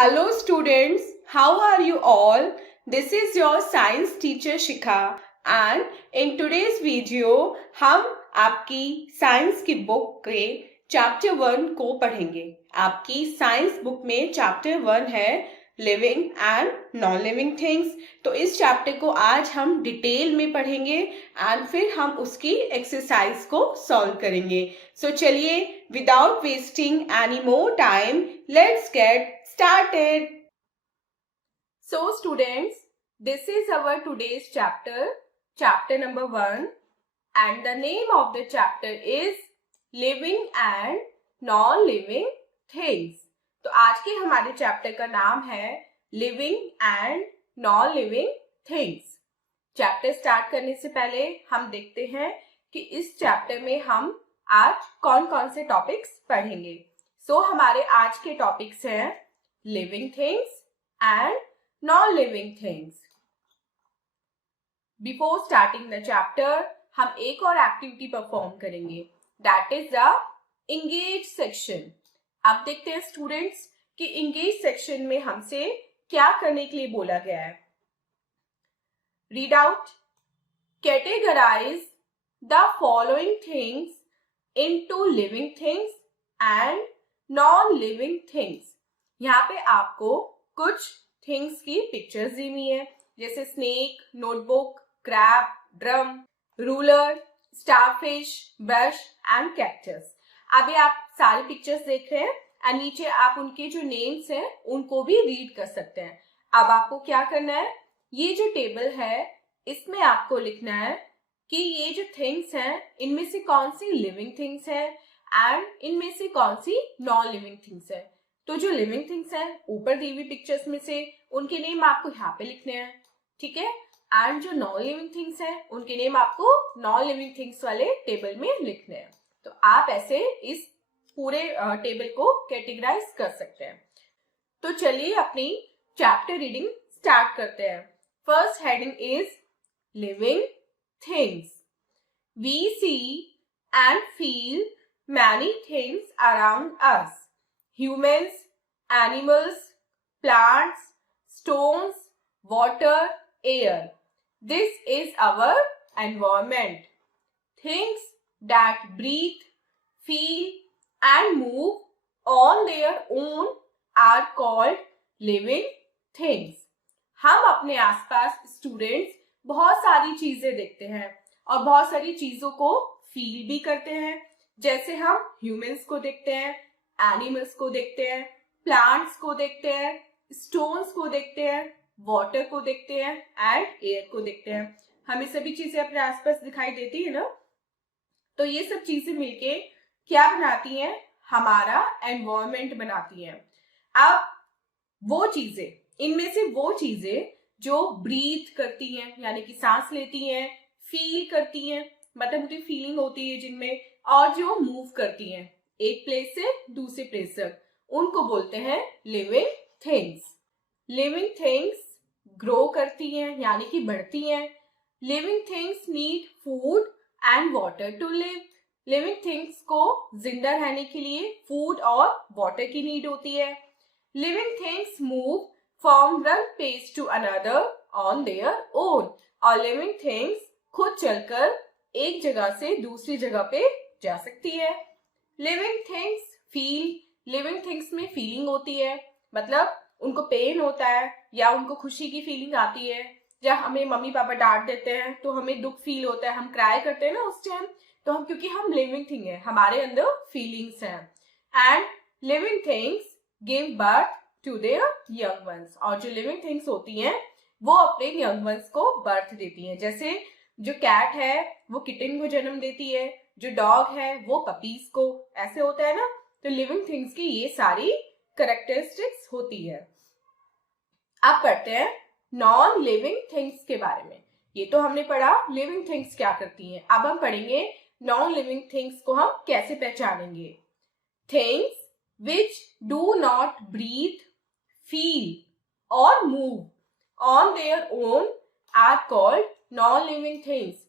Hello students, how are you all? This is your science teacher Shikha and in today's video हम आपकी science की book के chapter 1 को पढ़ेंगे। आपकी साइंस बुक में चैप्टर 1 है living and non living things. तो इस चैप्टर को आज हम डिटेल में पढ़ेंगे एंड फिर हम उसकी एक्सरसाइज को सॉल्व करेंगे। सो चलिए without wasting any more time let's get started. So students, this is our today's chapter number 1 and the name of the chapter is living and non-living things. तो आज के हमारे चैप्टर का नाम है living and non-living things. Chapter start करने से पहले हम देखते हैं कि इस चैप्टर में हम आज कौन कौन से टॉपिक्स पढ़ेंगे। सो हमारे आज के टॉपिक्स हैं living things and non-living things. Before starting the chapter, हम एक और एक्टिविटी परफॉर्म करेंगे, that is the engage section. अब देखते हैं स्टूडेंट्स कि engage section में हमसे क्या करने के लिए बोला गया है। Read out, categorize the following things into living things and non-living things. यहाँ पे आपको कुछ थिंग्स की पिक्चर्स दी हुई है, जैसे snake, notebook, crab, drum, ruler, starfish, brush and cactus. अभी आप सारे पिक्चर्स देख रहे हैं और नीचे आप उनके जो नेम्स हैं उनको भी रीड कर सकते हैं। अब आपको क्या करना है, ये जो टेबल है इसमें आपको लिखना है कि ये जो थिंग्स हैं इनमें से कौन सी लिविंग थिंग्स हैं एंड इनमें से कौन सी नॉन लिविंग थिंग्स है। तो जो लिविंग थिंग्स हैं ऊपर दी हुई पिक्चर्स में से उनके नेम आपको यहाँ पे लिखने हैं, ठीक है। एंड जो नॉन लिविंग थिंग्स हैं उनके नेम आपको नॉन लिविंग थिंग्स वाले टेबल में लिखने हैं। तो आप ऐसे इस पूरे टेबल को कैटेगराइज कर सकते हैं। तो चलिए अपनी चैप्टर रीडिंग स्टार्ट करते हैं। First heading is living things. We see and feel many things around us, humans, animals, plants, stones, water, air. This is our environment. Things that breathe, feel and move on their own are called living things. हम अपने आसपास students बहुत सारी चीजें देखते हैं और बहुत सारी चीजों को फील भी करते हैं, जैसे हम ह्यूमंस को देखते हैं, एनिमल्स को देखते हैं, प्लांट्स को देखते हैं, स्टोन्स को देखते हैं, वाटर को देखते हैं एंड एयर को देखते हैं। हमें सभी चीजें अपने आसपास दिखाई देती है ना। तो ये सब चीजें मिलके क्या बनाती हैं, हमारा एनवायरनमेंट बनाती हैं। अब वो चीजें, इनमें से वो चीजें जो ब्रीथ करती हैं यानी कि सांस लेती हैं, फील करती हैं मतलब उनकी फीलिंग होती है जिनमें, और जो मूव करती हैं एक प्लेस से दूसरे प्लेस तक, उनको बोलते हैं living things. Living things grow करती हैं यानी कि बढ़ती हैं। Living things need food and water to live. Living things को जिंदा रहने के लिए फूड और वाटर की नीड होती है। Living things move from one place to another on their own. और लिविंग थिंग्स खुद चलकर एक जगह से दूसरी जगह पे जा सकती है। Living things feel. Living things में फीलिंग होती है, मतलब उनको पेन होता है या उनको खुशी की फीलिंग आती है। जब हमें मम्मी पापा डांट देते हैं तो हमें दुख फील होता है, हम क्राई करते हैं ना उस टाइम। तो हम, क्योंकि हम लिविंग थिंग है, हमारे अंदर फीलिंग्स हैं। And living things give birth to their young ones. और जो लिविंग थिंग्स होती हैं वो अपने यंग वंस को बर्थ देती हैं। जैसे जो कैट है वो किटन को जन्म देती है, जो डॉग है वो पपीज को, ऐसे होता है ना। तो लिविंग थिंग्स की ये सारी कैरेक्टरिस्टिक्स होती है। अब पढ़ते हैं नॉन लिविंग थिंग्स के बारे में। ये तो हमने पढ़ा लिविंग थिंग्स क्या करती हैं, अब हम पढ़ेंगे नॉन लिविंग थिंग्स को हम कैसे पहचानेंगे। Things which do not breathe, feel और move on their own are called non living things.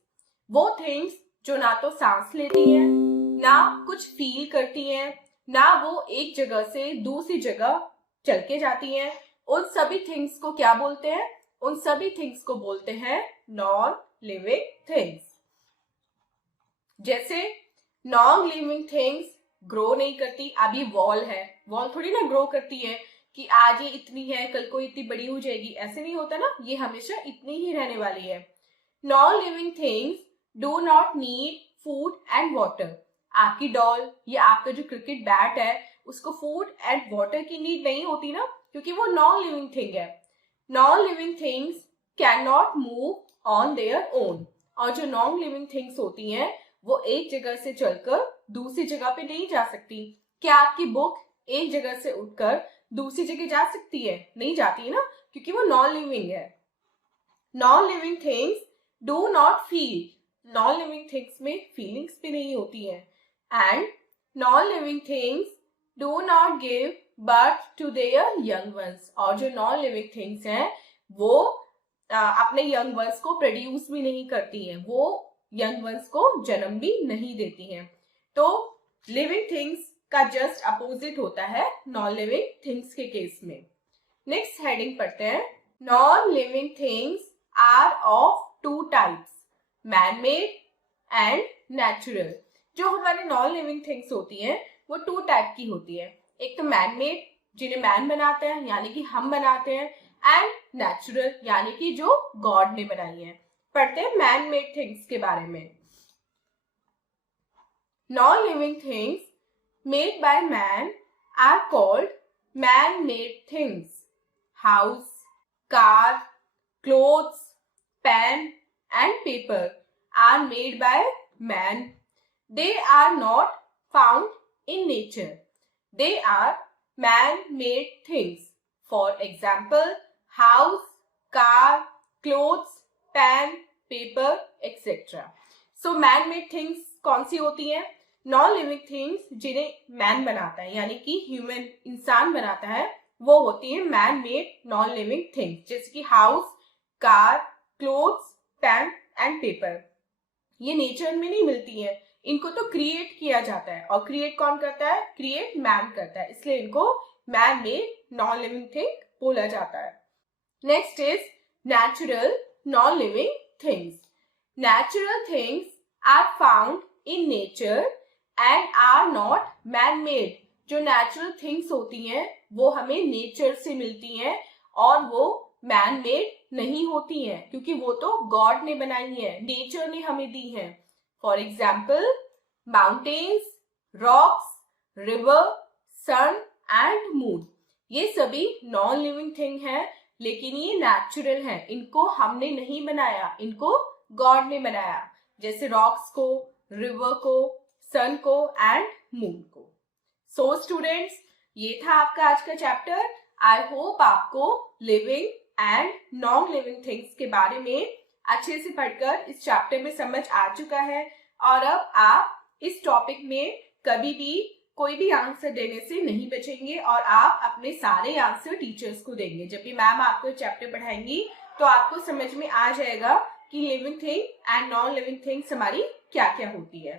वो थिंग्स जो ना तो सांस लेती हैं, ना कुछ फील करती हैं, ना वो एक जगह से दूसरी जगह चल के जाती हैं, उन सभी थिंग्स को क्या बोलते हैं? उन सभी थिंग्स को बोलते हैं नॉन लिविंग थिंग्स। जैसे नॉन लिविंग थिंग्स ग्रो नहीं करती। अब ये वॉल है, वॉल थोड़ी ना ग्रो करती है कि आज ये इतनी है कल को इतनी बड़ी हो जाएगी, ऐसे नहीं होता ना, ये हमेशा इतनी ही रहने वाली है। Non living things do not need food and water. आपकी डॉल या आपका जो क्रिकेट बैट है उसको फूड एंड वाटर की नीड नहीं होती ना, क्योंकि वो नॉन लिविंग थिंग है। Non living things can not move on their own. और जो नॉन लिविंग थिंग्स होती हैं वो एक जगह से चलकर दूसरी जगह पे नहीं जा सकती। क्या आपकी बुक एक जगह से उठकर दूसरी जगह जा सकती है? नहीं जाती है ना, क्योंकि वो नॉन लिविंग है। Non living things do not feel. Non living things में फीलिंग्स भी नहीं होती हैं। And non living things do not give birth to their young ones. और जो नॉन लिविंग थिंग्स हैं वो अपने यंग वंस को प्रोड्यूस भी नहीं करती हैं, वो यंग वंस को जन्म भी नहीं देती हैं। तो लिविंग थिंग्स का जस्ट अपोजिट होता है नॉन लिविंग थिंग्स के केस में। नेक्स्ट हेडिंग पढ़ते हैं। Non living things are of two types, man made and natural. जो हमारे नॉन लिविंग थिंग्स होती हैं वो टू टाइप की होती है। एक तो मैन मेड, जिन्हें मैन बनाते हैं यानी कि हम बनाते हैं, एंड नेचुरल यानी कि जो गॉड ने बनाई है। पढ़ते हैं मैन मेड थिंग्स के बारे में। Non living things made by man are called man made things. House, car, clothes, pen and paper are made by man. They are not found in nature. They are man-made things. For example, house, car, clothes, pen, paper, etc. So man-made things कौन सी होती हैं? Non living things जिन्हें man बनाता है यानी कि human, इंसान बनाता है, वो होती है man made non living things. जैसे कि house, car, clothes, pen and paper. ये नेचर में नहीं मिलती हैं, इनको तो क्रिएट किया जाता है, और क्रिएट कौन करता है? क्रिएट मैन करता है, इसलिए इनको man made non living thing बोला जाता है। Next is natural non living things. Natural things are found in nature and are not man made. जो नेचुरल थिंग्स होती हैं वो हमें नेचर से मिलती हैं और वो मैन मेड नहीं होती हैं, क्योंकि वो तो गॉड ने बनाई है, नेचर ने हमें दी है। For example mountains, rocks, river, sun and moon, ये सभी नॉन लिविंग थिंग है, लेकिन ये नेचुरल है, इनको हमने नहीं बनाया, इनको गॉड ने बनाया। जैसे रॉक्स को, रिवर को, सन को एंड मून को। सो स्टूडेंट्स, ये था आपका आज का चैप्टर। आई होप आपको living and non living things के बारे में अच्छे से पढ़कर इस चैप्टर में समझ आ चुका है, और अब आप इस टॉपिक में कभी भी कोई भी आंसर देने से नहीं बचेंगे और आप अपने सारे आंसर टीचर्स को देंगे। जब भी मैम आपको चैप्टर पढ़ाएंगी तो आपको समझ में आ जाएगा कि living thing and non living things हमारी क्या क्या होती है।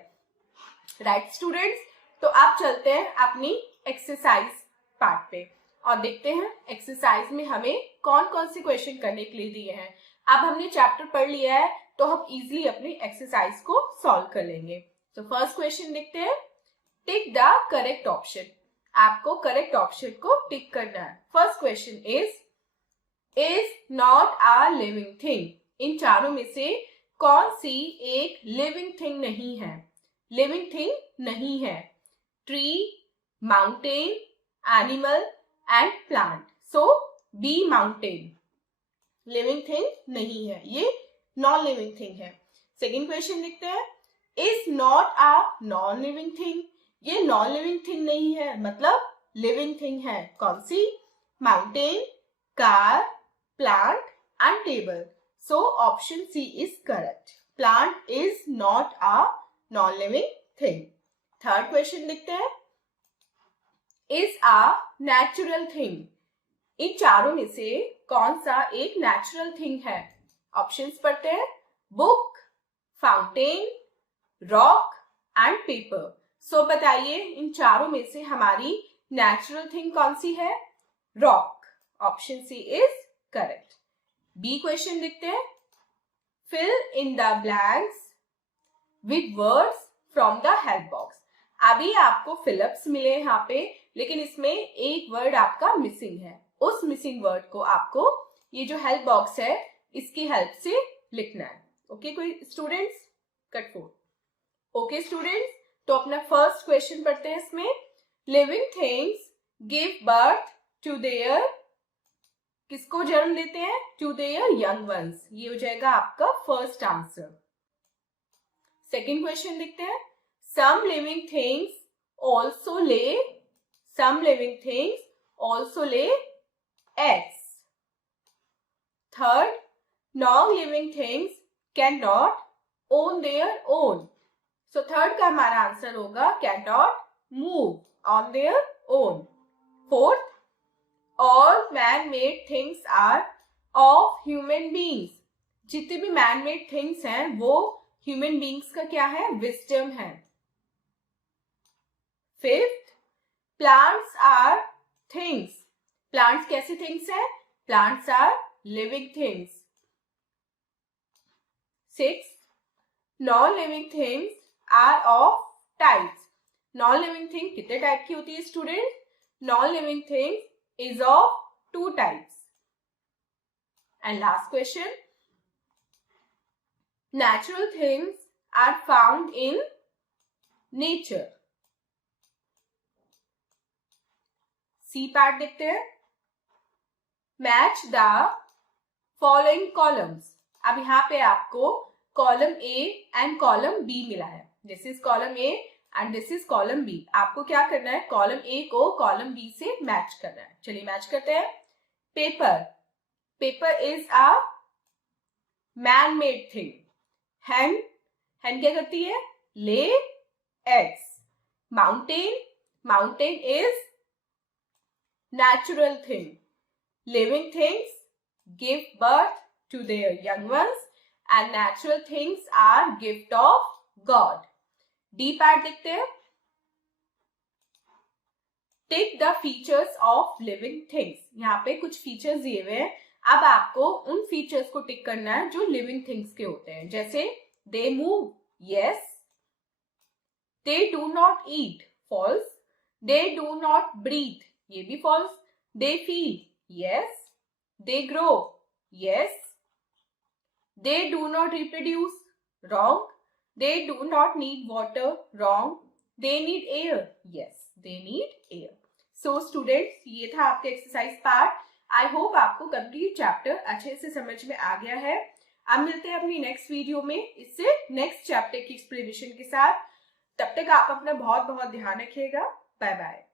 राइट स्टूडेंट्स, तो आप चलते हैं अपनी एक्सरसाइज पार्ट पे और देखते हैं एक्सरसाइज में हमें कौन कौन से क्वेश्चन करने के लिए दिए हैं। अब हमने चैप्टर पढ़ लिया है तो हम इजीली अपनी एक्सरसाइज को सॉल्व कर लेंगे। तो फर्स्ट क्वेश्चन देखते हैं। Tick the correct option. आपको करेक्ट ऑप्शन को टिक करना है। First question is not a living thing. इन चारों में से कौन सी एक लिविंग थिंग नहीं है? लिविंग थिंग नहीं है। Tree, mountain, animal and plant. So B mountain. Living thing नहीं है, ये नॉन लिविंग थिंग है। सेकेंड क्वेश्चन लिखते हैं। Is not a non living thing. ये नॉन लिविंग थिंग नहीं है, मतलब लिविंग थिंग है। कौन सी? Mountain, car, plant and table. So option C is correct. Plant is not a non living thing. Third question लिखते हैं। Is a natural thing. इन चारों में से कौन सा एक नेचुरल थिंग है? ऑप्शंस पढ़ते हैं। Book, fountain, rock and paper. So बताइए इन चारों में से हमारी नेचुरल थिंग कौन सी है? Rock. Option C is correct. B question देखते हैं। Fill in the blanks with words from the help box. अभी आपको फिलअप्स मिले यहाँ पे, लेकिन इसमें एक वर्ड आपका मिसिंग है। उस मिसिंग वर्ड को आपको ये जो हेल्प बॉक्स है इसकी हेल्प से लिखना है। ओके कोई students? Cut four. Okay students, तो अपना फर्स्ट क्वेश्चन पढ़ते हैं। इसमें living things give birth to their, किसको जन्म देते हैं? To their young ones. ये हो जाएगा आपका फर्स्ट आंसर। सेकेंड क्वेश्चन देखते हैं। सम living things also lay, some living things also lay eggs. Third, non living things can not on their own. So third का हमारा आंसर होगा can not move on their own. Fourth, all man made things are of human beings. जितने भी man made things हैं वो human beings का क्या है? विजडम है। Fifth, plants are things. Plants कैसे थिंग्स है? Plants are living things. Six, non living things are of types. Non living thing कितने टाइप की होती है स्टूडेंट? नॉन लिविंग थिंग्स is of two types. And last question, natural things are found in nature. C part देखते हैं। Match the following columns. अब यहाँ पे आपको column A and column B मिला है। This is column A and this is column B. आपको क्या करना है? कॉलम ए को कॉलम बी से मैच करना है। चलिए मैच करते हैं। Paper, paper is a man made thing. Hen, hen क्या करती है? Lay eggs. Mountain, mountain is natural thing. Living things give birth to their young ones and natural things are gift of God. D part देखते हैं। Tick the features of living things. यहाँ पे कुछ features दिए हुए हैं। अब आपको उन फीचर्स को टिक करना है जो लिविंग थिंग्स के होते हैं। जैसे they move, yes. They do not eat, false. They do not breathe, ये भी false. They feel, yes. They grow, yes. They do not reproduce, wrong. They do not need water, wrong. They need air, yes, they need air. So students, ये था आपका exercise part. I hope आपको complete chapter अच्छे से समझ में आ गया है। अब मिलते हैं अपनी नेक्स्ट वीडियो में इससे नेक्स्ट चैप्टर की एक्सप्लेनेशन के साथ। तब तक आप अपना बहुत बहुत ध्यान रखिएगा। Bye bye.